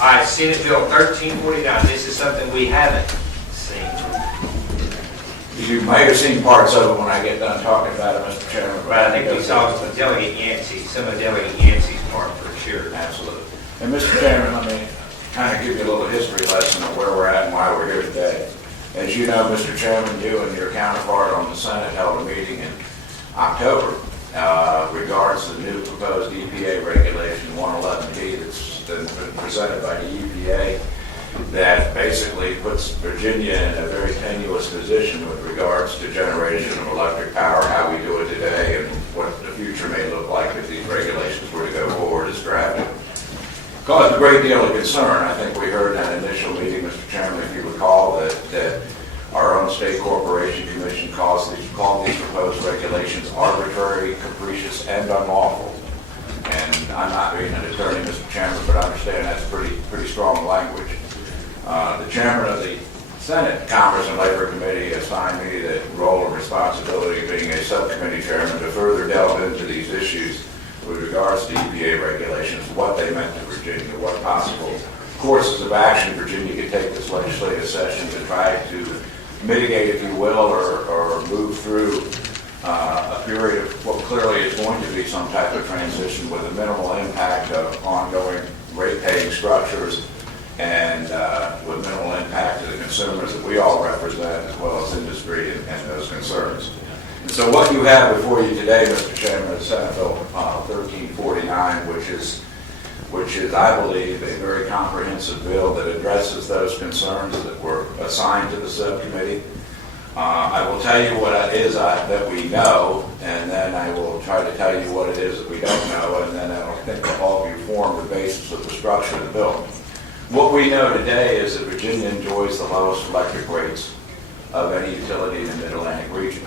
All right, Senate Bill 1349. This is something we haven't seen. You may have seen parts of it when I get done talking about it, Mr. Chairman. But I think we saw some of Delegate Yancey, some of Delegate Yancey's part for sure. Absolutely. And Mr. Chairman, let me kind of give you a little history lesson of where we're at and why we're here today. As you know, Mr. Chairman, you and your counterpart on the Senate held a meeting in October regards to the new proposed EPA regulation 111D that's been presented by the EPA that basically puts Virginia in a very tenuous position with regards to generation of electric power, how we do it today, and what the future may look like if these regulations were to go forward as drafted. Caused a great deal of concern. I think we heard in that initial meeting, Mr. Chairman, if you recall, that our own state corporation commission called these proposed regulations arbitrary, capricious, and unlawful. And I'm not being an attorney, Mr. Chairman, but I understand that's pretty strong language. The chairman of the Senate Commerce and Labor Committee assigned me the role and responsibility of being a subcommittee chairman to further delve into these issues with regards to EPA regulations, what they meant to Virginia, what possible courses of action Virginia could take this legislative session to try to mitigate, if you will, or move through a period of what clearly is going to be some type of transition with a minimal impact of ongoing rate-paying structures and with minimal impact to the consumers that we all represent, as well as industry and those concerns. And so what you have before you today, Mr. Chairman, is Senate Bill 1349, which is, I believe, a very comprehensive bill that addresses those concerns that were assigned to the subcommittee. I will tell you what it is that we know, and then I will try to tell you what it is that we don't know, and then I think will all be formed the basis of the structure of the bill. What we know today is that Virginia enjoys the lowest electric rates of any utility in the Mid-Atlantic region.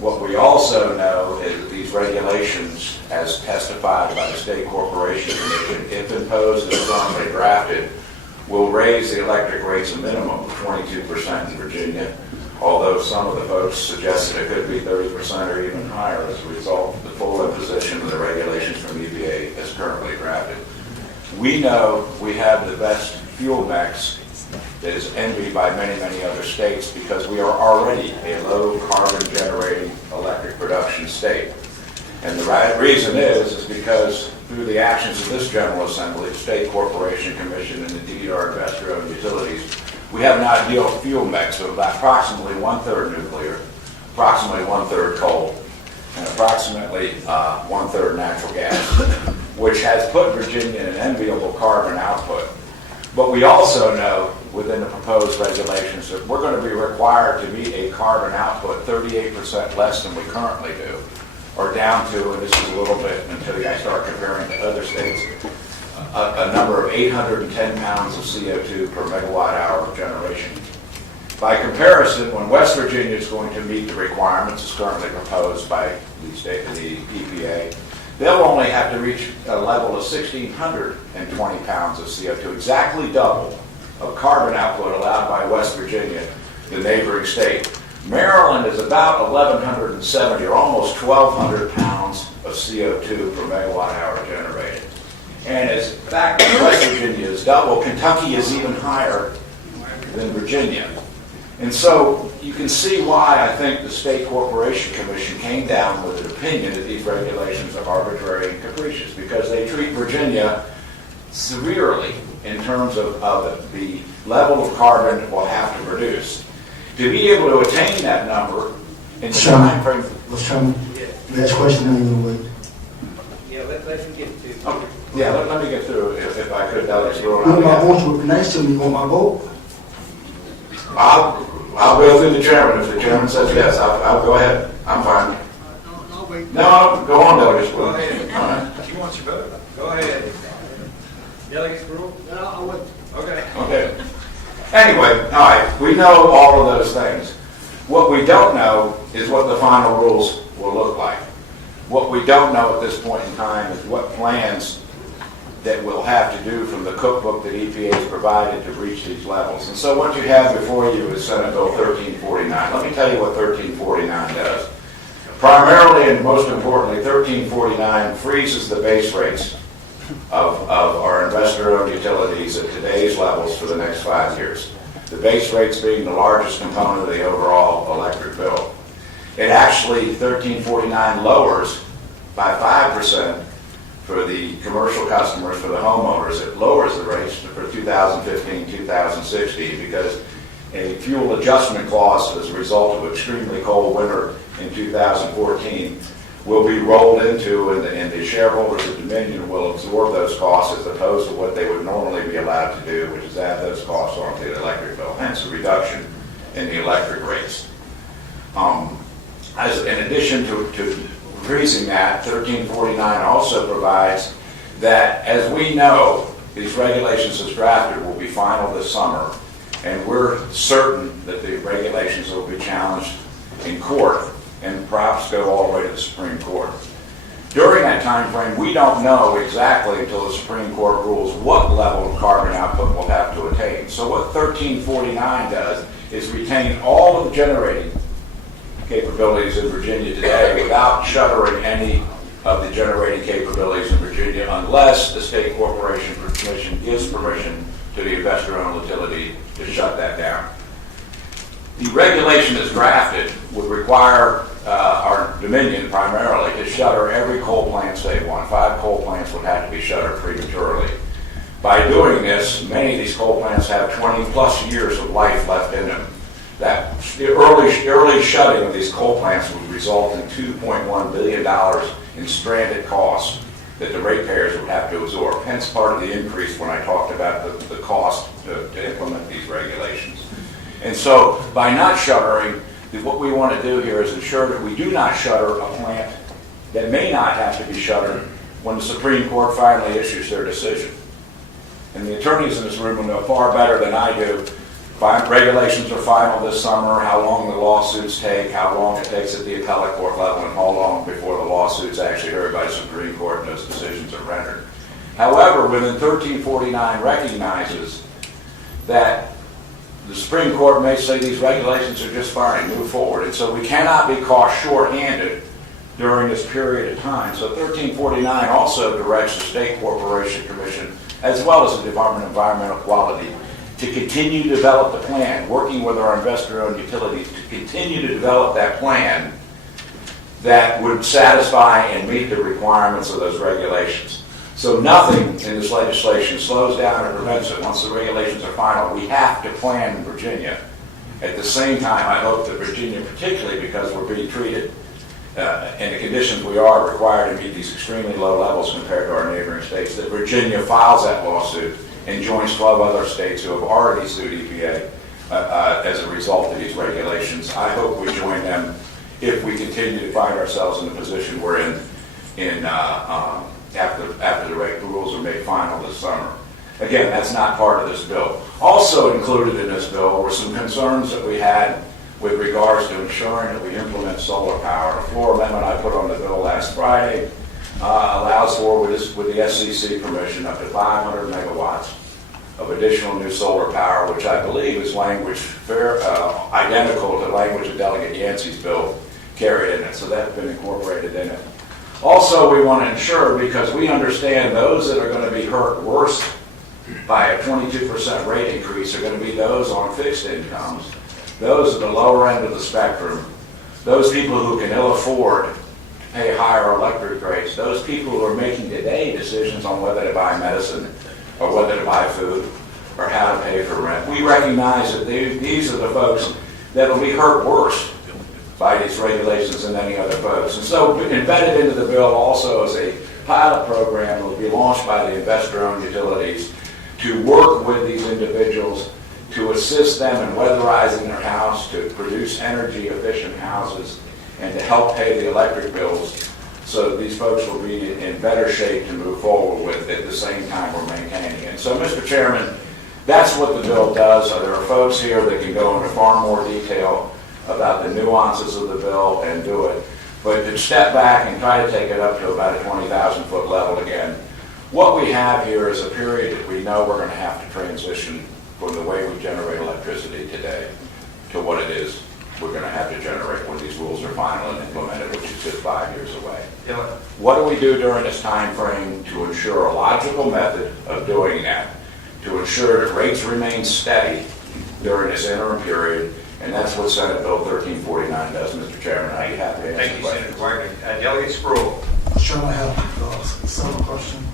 What we also know is that these regulations, as testified by the State Corporation Commission, if imposed and firmly drafted, will raise the electric rates a minimum of 22% in Virginia, although some of the folks suggested it could be 30% or even higher as a result of the full imposition of the regulations from EPA as currently drafted. We know we have the best fuel mix that is envied by many, many other states because we are already a low carbon generating electric production state. And the right reason is because through the actions of this General Assembly, the State Corporation Commission, and indeed our investor-owned utilities, we have an ideal fuel mix of about approximately 1/3 nuclear, approximately 1/3 coal, and approximately 1/3 natural gas, which has put Virginia in an enviable carbon output. But we also know within the proposed regulations that we're going to be required to meet a carbon output 38% less than we currently do, or down to, and this is a little bit until I start comparing to other states, a number of 810 pounds of CO2 per megawatt hour of generation. By comparison, when West Virginia is going to meet the requirements as currently proposed by the EPA, they'll only have to reach a level of 1,620 pounds of CO2, exactly double of carbon output allowed by West Virginia, the neighboring state. Maryland is about 1,170 or almost 1,200 pounds of CO2 per megawatt hour generated. And as fact, West Virginia is double. Kentucky is even higher than Virginia. And so you can see why I think the State Corporation Commission came down with an opinion that these regulations are arbitrary and capricious because they treat Virginia severely in terms of the level of carbon it will have to produce. To be able to attain that number in the time frame. Let's try to last question on your way. Yeah, let him get to. Okay. Yeah, let me get through if I could. I want you to pronounce to me on my vote. I'll go through the chairman. If the chairman says yes, I'll go ahead. I'm fine. No, wait. No, go on, Delegate. Go ahead. All right. She wants your vote. Go ahead. Delegate Rule? No, I wait. Okay. Okay. Anyway, all right, we know all of those things. What we don't know is what the final rules will look like. What we don't know at this point in time is what plans that we'll have to do from the cookbook that EPA has provided to reach these levels. And so what you have before you is Senate Bill 1349. Let me tell you what 1349 does. Primarily and most importantly, 1349 freezes the base rates of our investor-owned utilities at today's levels for the next 5 years. The base rates being the largest component of the overall electric bill. It actually, 1349 lowers by 5% for the commercial customers, for the homeowners. It lowers the rates for 2015, 2016 because a fuel adjustment clause as a result of extremely cold winter in 2014 will be rolled into, and the shareholders of Dominion will absorb those costs as opposed to what they would normally be allowed to do, which is add those costs onto the electric bill, hence a reduction in the electric rates. In addition to increasing that, 1349 also provides that, as we know, these regulations as drafted will be final this summer, and we're certain that the regulations will be challenged in court and perhaps go all the way to the Supreme Court. During that time frame, we don't know exactly until the Supreme Court rules what level of carbon output we'll have to attain. So what 1349 does is retain all of the generating capabilities in Virginia today without shuttering any of the generating capabilities in Virginia unless the State Corporation Commission gives permission to the investor-owned utility to shut that down. The regulation as drafted would require our Dominion primarily to shutter every coal plant save one. 5 coal plants would have to be shuttered prematurely. By doing this, many of these coal plants have 20 plus years of life left in them. That early shutting of these coal plants would result in $2.1 billion in stranded costs that the ratepayers would have to absorb. Hence part of the increase when I talked about the cost to implement these regulations. And so by not shuttering, what we want to do here is ensure that we do not shutter a plant that may not have to be shuttered when the Supreme Court finally issues their decision. And the attorneys in this room will know far better than I do. Regulations are final this summer, how long the lawsuits take, how long it takes at the appellate court level, and how long before the lawsuits actually heard by the Supreme Court and those decisions are rendered. However, within 1349 recognizes that the Supreme Court may say these regulations are just fine, move forward. And so we cannot be caught short-handed during this period of time. So 1349 also directs the State Corporation Commission, as well as the Department of Environmental Quality, to continue to develop the plan, working with our investor-owned utilities to continue to develop that plan that would satisfy and meet the requirements of those regulations. So nothing in this legislation slows down or prevents it. Once the regulations are final, we have to plan in Virginia. At the same time, I hope that Virginia, particularly because we're being treated in the conditions we are required to meet these extremely low levels compared to our neighboring states, that Virginia files that lawsuit and joins 12 other states who have already sued EPA as a result of these regulations. I hope we join them if we continue to find ourselves in the position we're in after the rules are made final this summer. Again, that's not part of this bill. Also included in this bill were some concerns that we had with regards to ensuring that we implement solar power. The floor amendment I put on the bill last Friday allows for, with the SEC permission, up to 500 megawatts of additional new solar power, which I believe is language identical to language of Delegate Yancey's bill carried in it. So that's been incorporated in it. Also, we want to ensure, because we understand those that are going to be hurt worse by a 22% rate increase are going to be those on fixed incomes, those at the lower end of the spectrum, those people who can ill afford to pay higher electric rates, those people who are making today decisions on whether to buy medicine or whether to buy food or how to pay for rent. We recognize that these are the folks that will be hurt worse by these regulations than any other folks. And so embedded into the bill also is a pilot program that will be launched by the investor-owned utilities to work with these individuals to assist them in weatherizing their house, to produce energy-efficient houses, and to help pay the electric bills so that these folks will be in better shape to move forward with at the same time we're maintaining it. So, Mr. Chairman, that's what the bill does. So there are folks here that can go into far more detail about the nuances of the bill and do it. But to step back and try to take it up to about a 20,000 foot level again, what we have here is a period that we know we're going to have to transition from the way we generate electricity today to what it is we're going to have to generate when these rules are final and implemented, which is just 5 years away. Yeah, What do we do during this time frame to ensure a logical method of doing that, to ensure that rates remain steady during this interim period? And that's what Senate Bill 1349 does, Mr. Chairman. Are you happy to answer thank you, questions? Senator Wagner. Delegate Sproul. Mr. Chairman, I have several questions.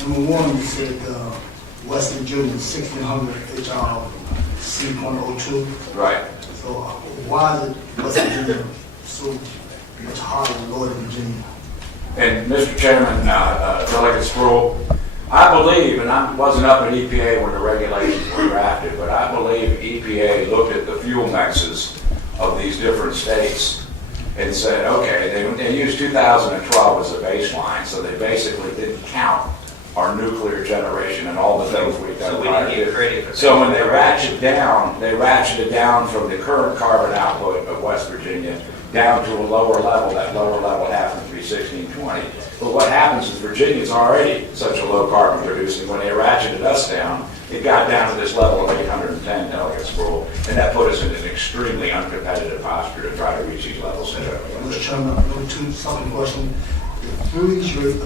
Number one, you said West Virginia 1600 HR C.02. Right. So why is it West Virginia so much harder than Northern Virginia? And Mr. Chairman, Delegate Sproul, I believe, and I wasn't up at EPA when the regulations were drafted, but I believe EPA looked at the fuel mixes of these different states and said, okay, they used 2012 as a baseline, so they basically didn't count our nuclear generation and all the things we've done So we prior didn't get to. credit for that. So when they ratcheted down from the current carbon output of West Virginia down to a lower level. That lower level happens to be 1620. But what happens is Virginia's already such a low carbon producing. When they ratcheted us down, it got down to this level of 810 delegates rule, and that put us in an extremely uncompetitive posture to try to reach these levels. Mr. Chairman, number two, second question. The freeze rate,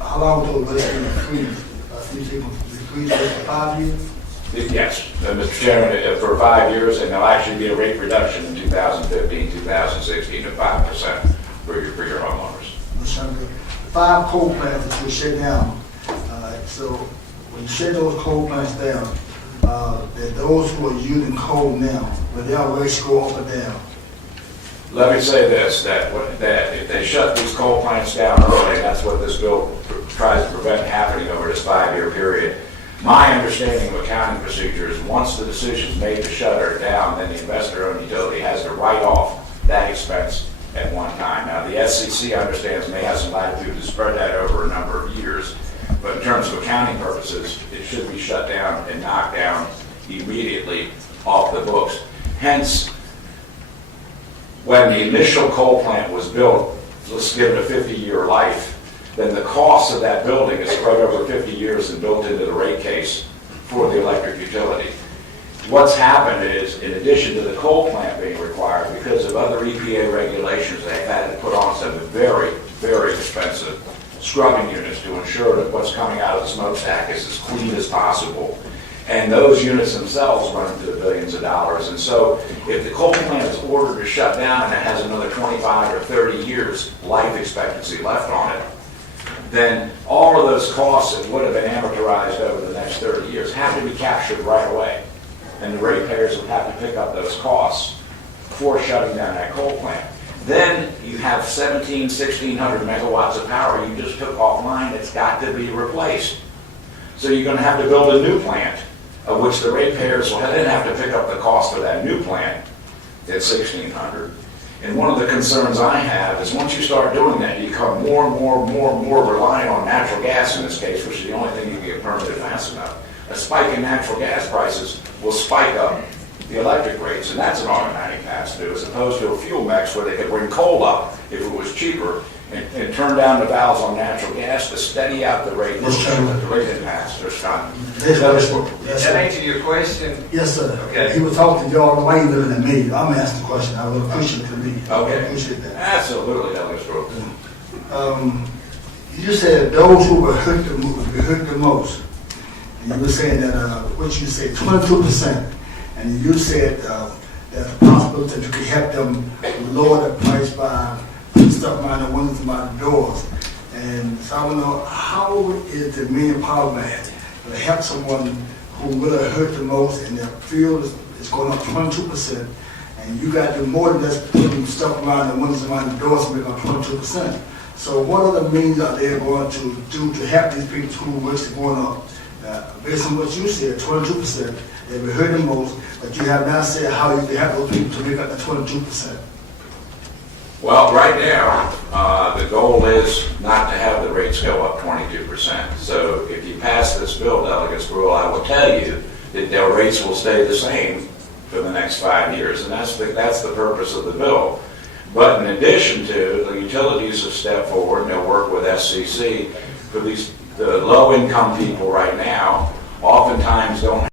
how long will the freeze? You say the freeze rate for 5 years? Yes, Mr. Chairman, for 5 years, and there'll actually be a rate reduction in 2015, 2016 of 5% for your homeowners. Mr. Chairman, the 5 coal plants that you shut down, so when you shut those coal plants down, that those who are using coal now, will their rates go up or down? Let me say this, that if they shut these coal plants down early, and that's what this bill tries to prevent happening over this 5-year period, my understanding of accounting procedure is once the decision is made to shut her down, then the investor-owned utility has to write off that expense at one time. Now, the SEC understands may have some latitude to spread that over a number of years, but in terms of accounting purposes, it should be shut down and knocked down immediately off the books. Hence, when the initial coal plant was built, let's give it a 50-year life, then the cost of that building is spread over 50 years and built into the rate case for the electric utility. What's happened is, in addition to the coal plant being required, because of other EPA regulations, they've had to put on some very, very expensive scrubbing units to ensure that what's coming out of the smokestack is as clean as possible. And those units themselves run into the billions of dollars. And so if the coal plant is ordered to shut down and it has another 25 or 30 years life expectancy left on it, then all of those costs that would have been amortized over the next 30 years have to be captured right away. And the ratepayers would have to pick up those costs for shutting down that coal plant. Then you have 1,600 megawatts of power you just took offline that's got to be replaced. So you're going to have to build a new plant, of which the ratepayers will then have to pick up the cost of that new plant at 1,600. And one of the concerns I have is once you start doing that, you become more and more reliant on natural gas in this case, which is the only thing you can get permitted fast enough. A spike in natural gas prices will spike up the electric rates, and that's an automatic pass-through, as opposed to a fuel mix where they could bring coal up if it was cheaper and turn down the valves on natural gas to steady out the rate. The rate didn't pass. There's not. Does that answer your question? Yes, sir. Okay. He was talking to y'all, why you looking at me? I'm asking the question, I would appreciate it to me. Okay. I appreciate that. Absolutely, that was true. You just said those who were hurt the most. And you were saying that, what you said, 22%. And you said there's a possibility that you could help them lower the price by putting stuff around the windows and around the doors. And so I want to know, how is the million power plant to help someone who really hurt the most and their fuel is going up 22%, and you got to do more than just putting stuff around the windows and around the doors to make up 22%. So what other means are they going to do to help these people who rates are going up? Based on what you said, 22%, they will hurt the most, but you have not said how you can help those people to make up the 22%. Well, right now, the goal is not to have the rates go up 22%. So if you pass this bill, Delegates Rule, I will tell you that their rates will stay the same for the next 5 years, and that's the purpose of the bill. But in addition to, the utilities have stepped forward and they'll work with SCC for the low-income people right now. Oftentimes don't